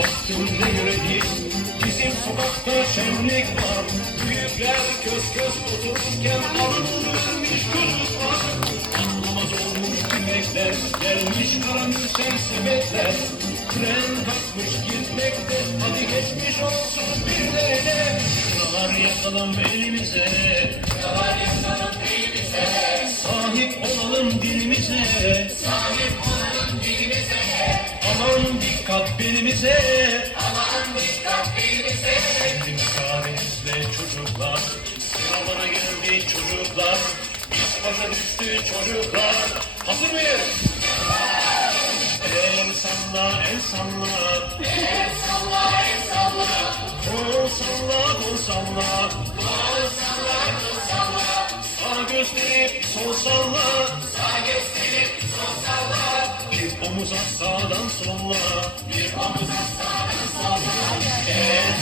Baktım ne görelim, bizim sokakta şenlik var. Büyükler köz köz otururken alınmış çocuklar. Anlamaz olmuş tümekler, gelmiş karamürsel sepetler. Tren kalkmış gitmekte, hadi geçmiş olsun birilerine. Sıralar yakalım elimize, sıralar yakalım elimize. Sahip olalım dilimize, sahip olalım dilimize. Aman dikkat belimize, aman dikkat belimize. Şimdi müsaadenizle çocuklar, sıra bana geldi çocuklar. İş başa düştü çocuklar. Hazır mıyız? El salla, el salla. El salla, el salla. Kol salla, kol salla. Kol salla, kol salla. Sağ gösterip sol salla. Sağ gösterip sol salla. Bir omuz at sağdan solla. Bir omuz at sağdan solla. El